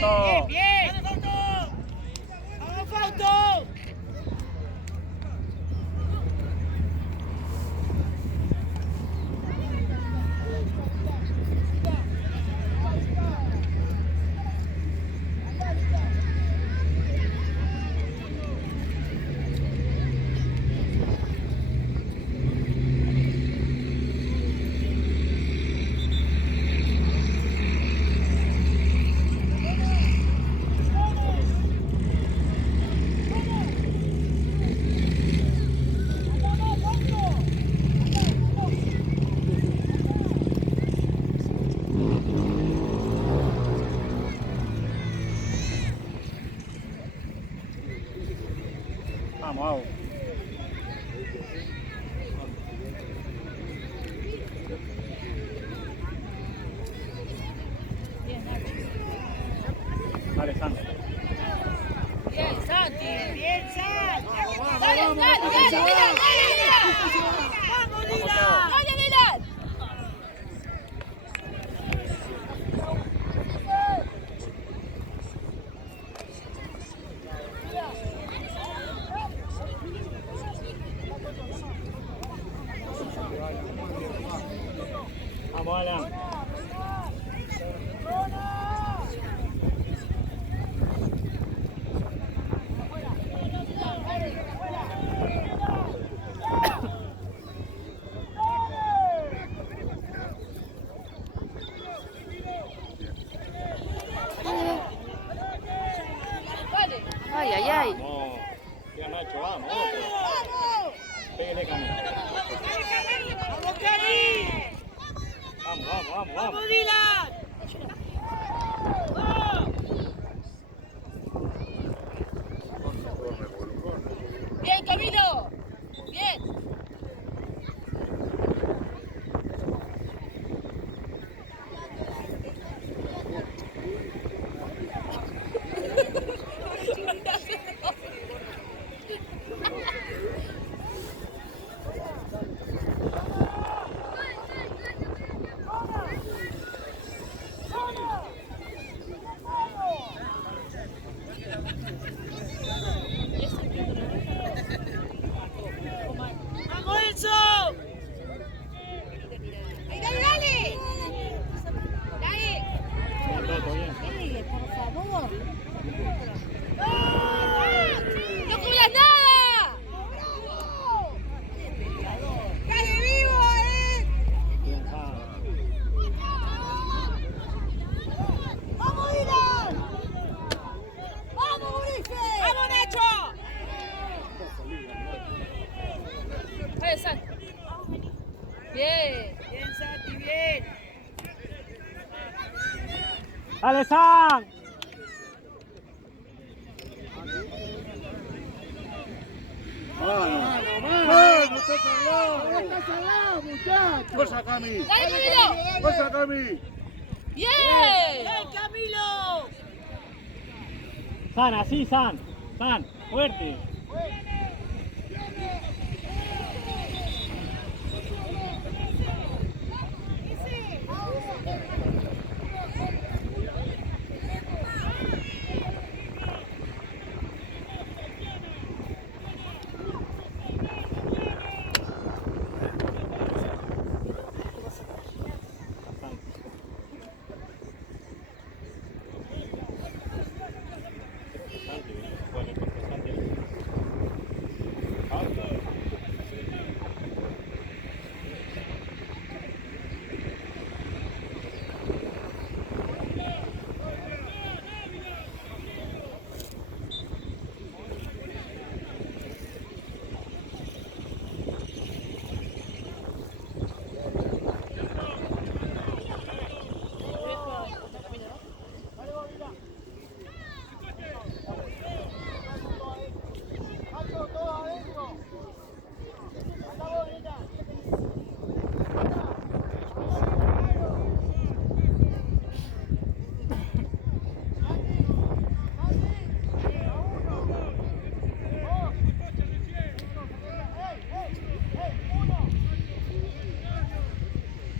Fausto. Bien. ¡Dale, Fausto! ¡Vamos, Fausto! Vamos, vamos. Dale, Santi. Bien, Santi. Bien, Santi. Dale, Dale, dale, dale, Vamos, Dylan. Teo. Dale, Dylan. Vamos, Alan. Ay, ay, ay. Vamos. Ya, Nacho, vamos. Otro. Pégale, Cami. ¡Vamos, Cari! Vamos, vamos, vamos, ¡Vamos, vamos. Dylan! Bien, Camilo. Bien. ¡Vamos, Enzo! ¡Ay, dale, dale! ¡Dale! Bien, Toto, bien. Por favor. ¡No cobras nada! ¡Dale vivo, Bien, Santi. ¡Vamos, Dylan! ¡Vamos, Ulises! ¡Vamos, Nacho! Vaya, Santi. Bien. Bien, Santi, bien. Dale, San. ¡Mano, estás al lado! ¡Estás al lado, muchachos! ¡Cosa, Cami! ¡Dale, Camilo! ¡Cosa, Cami! ¡Bien! ¡Bien, Camilo! San, así, San. San, fuerte.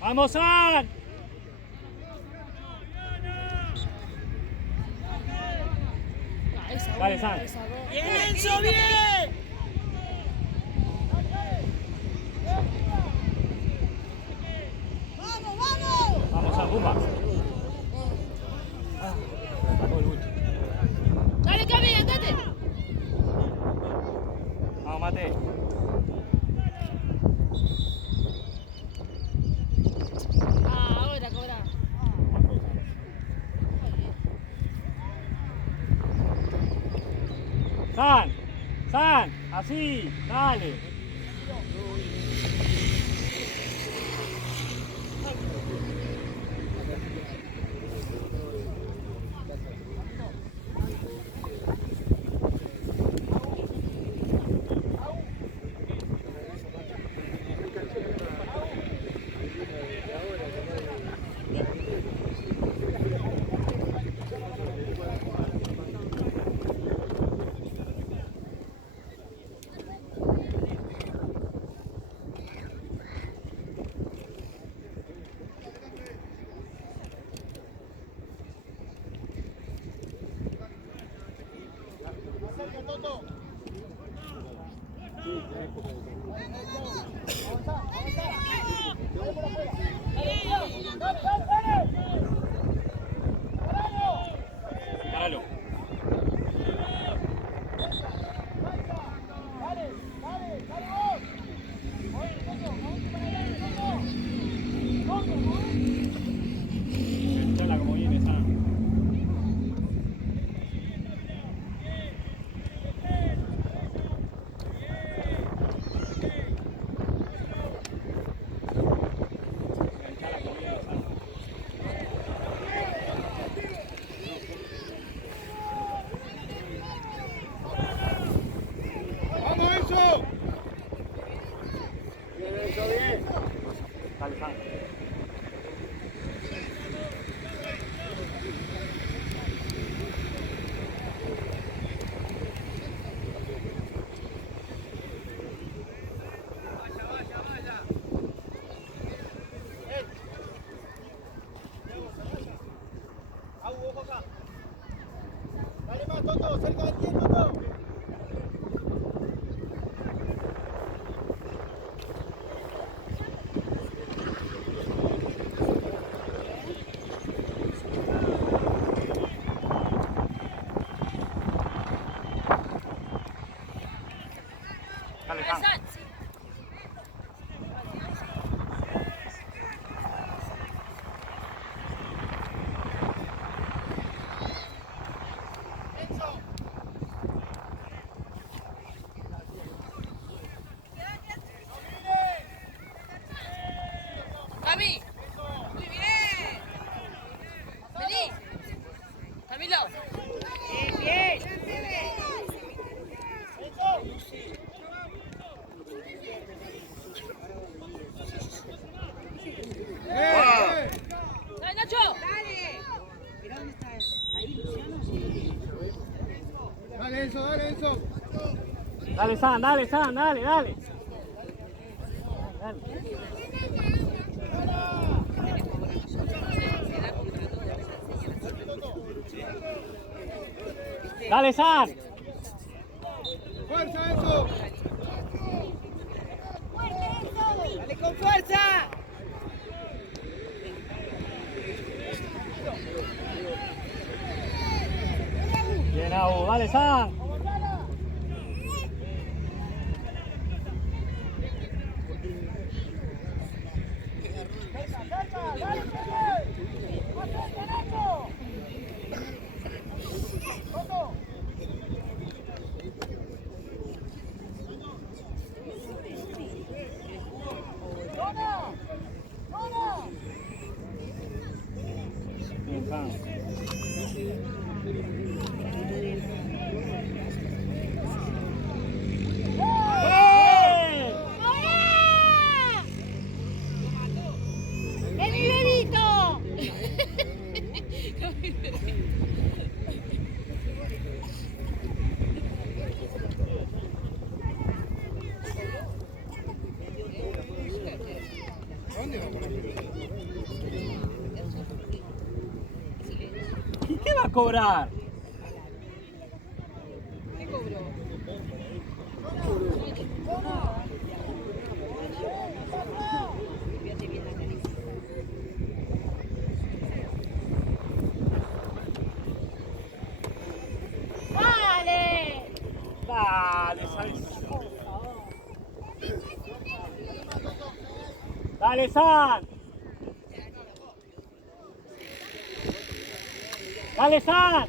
¡Vamos, San! Dale, San. Bien, Enzo, bien. ¡Vamos, vamos! Vamos, San, Pumba. Sacó el buche. Dale, Cami, andate. Vamos, Mate. Ahora cobra. San, San, así, dale. Encaralo. Echala como viene, San. Echala como viene, San. ¡Vamos, Enzo! Bien, Enzo, bien. Dale, San. Dale más, Toto, cerca del tiempo, Toto. Dale, San. Cami. Muy bien. Vení. Camilo. Bien, bien. Dale, Nacho. Dale, Enzo, dale, Enzo. Dale, San, dale, San, dale, dale. Dale. Dale, San. ¡Fuerza, Enzo! Dale con fuerza. Bien, Abu, dale, San. Bien, San. ¡Es mi bebito! ¿Y qué va a cobrar? Dale, San. Dale, San.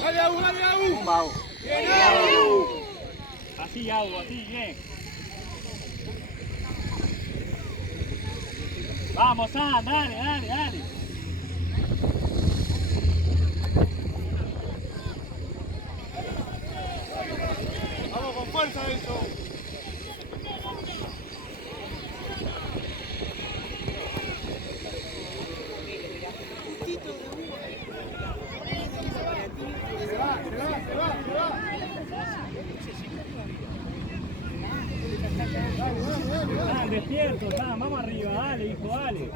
Dale, Agu, dale, Agu. Pumba, Agu. Bien, Agu. Así, Agu, así, bien. Vamos, San, dale, dale, dale. Vamos con fuerza eso. Se va. San, despierto, San, vamos arriba, dale, hijo, dale.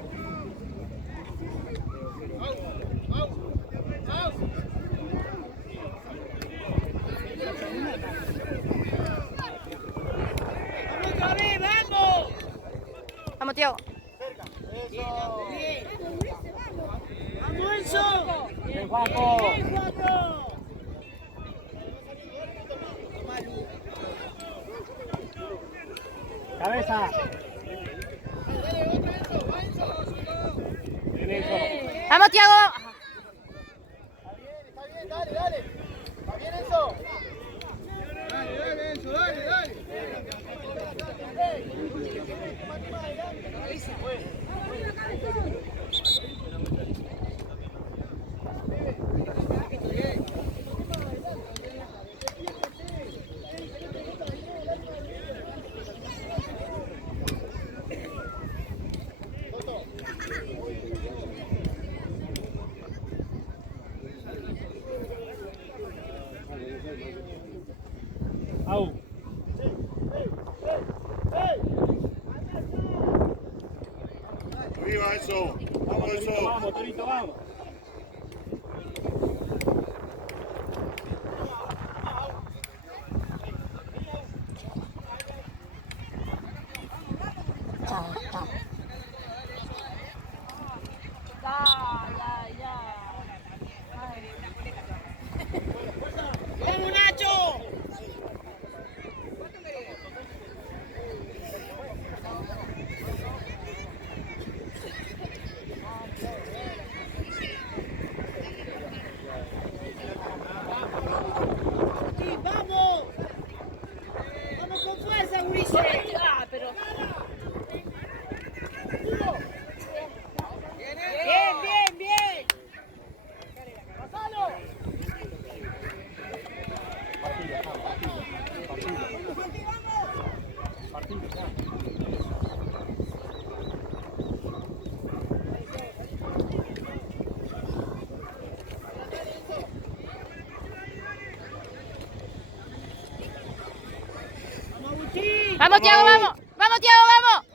¡Vamos otra vez, vamos! Vamos, Tiago. ¡Vamos, Enzo! Bien, Juanjo. ¡Bien, Juanjo! Cabeza. Bien, Enzo. Vamos, Tiago. Está bien, dale. Está bien eso. Dale, Enzo, dale. Au. Arriba eso. Vamos Torito, eso. vamos, Torito, vamos. Chao, chao. ¡Vamos, Nacho! Sí, ¡vamos! ¡Vamos con fuerza, Ulises! Ah, pero. Bien! ¡Pasalo! ¡Vamos, Agustín! Vamos, Tiago, vamos. Vamos, Tiago, vamos.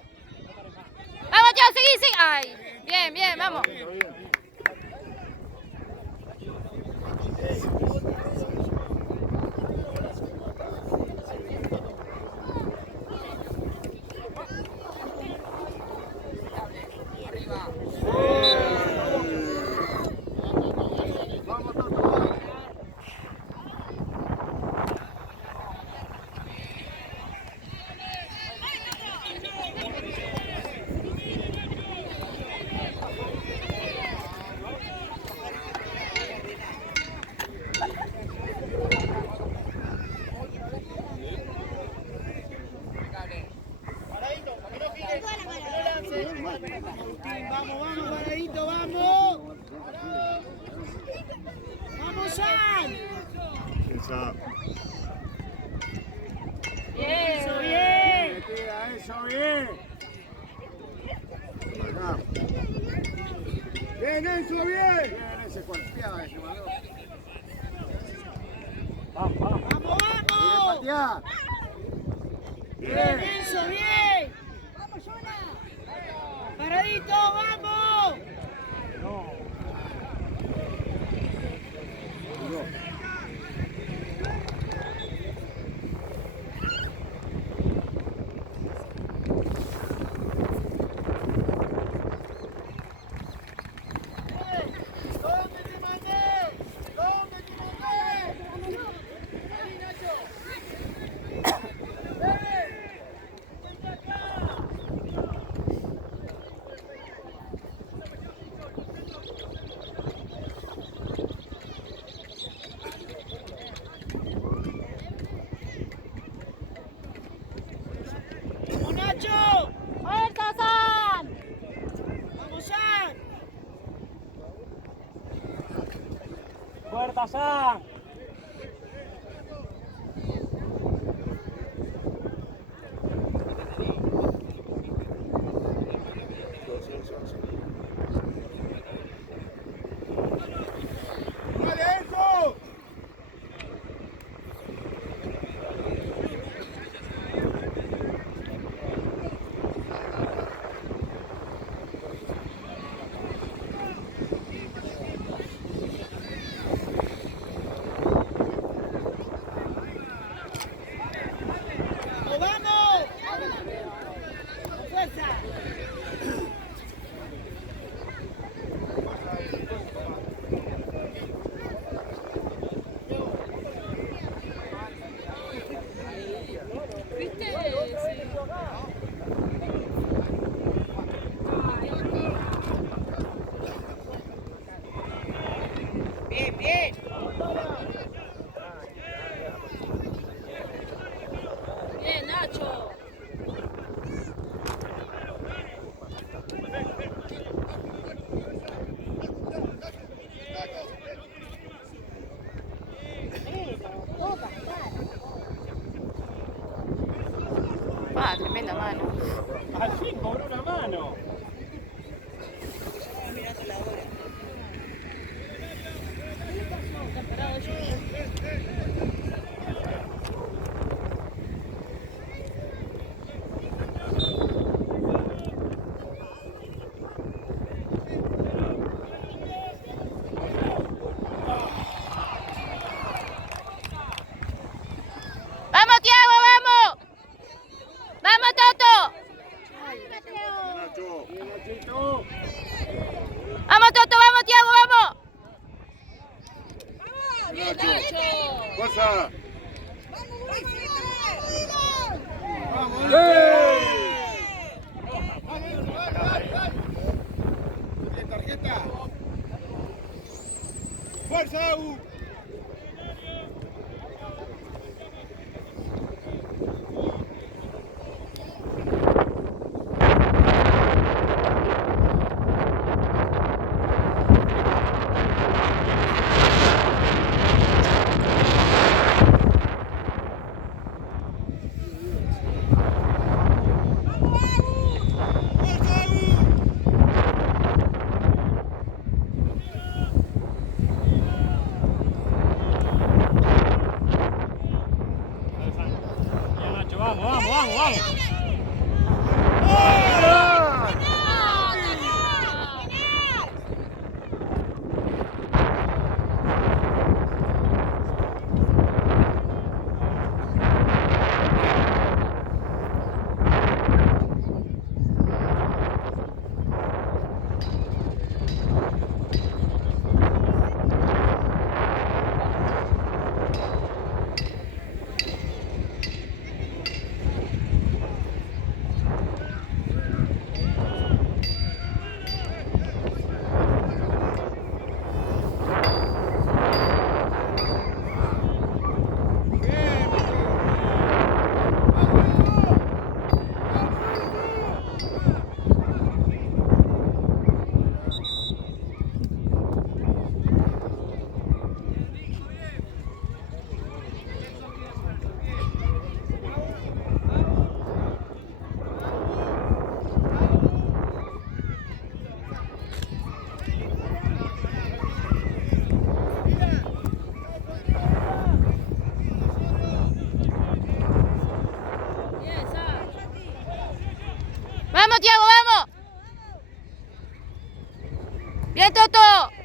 Vamos, Tiago, seguí. Ay, bien, vamos. Agustín, vamos, paradito, vamos. ¡Vamos, San! ¡Eso, bien! Tira eso, bien. Acá. Bien, Enzo, bien. Bien, ese golpeaba ese balón. Vamos, vamos. ¡Vamos, Bien, vamos! patear. ¡Bien, Enzo, bien! ¡Paradito, vamos! No. ¿Dónde te mandé? ¿Dónde te mandé? ¡Vení, Nacho! ¡Ven! Sasá. ¡Vale, eso! ¡Vamos! ¡Fuerza! Bien, bien. Bien, Nacho. Ah, tremenda mano. Allí cobró una mano. ¡Vamos, Tiago, vamos! ¡Vamos, Toto! Nacho. Bien, Nachito. ¡Vamos, Toto, vamos, Tiago, vamos! Bien, Nacho. ¡Fuerza! ¡Vamos! ¡Tarjeta! ¡Fuerza, U! Bien, Nacho, vamos, vamos, vamos, vamos. ¡Vamos, Tiago, vamos! ¡Bien, Toto!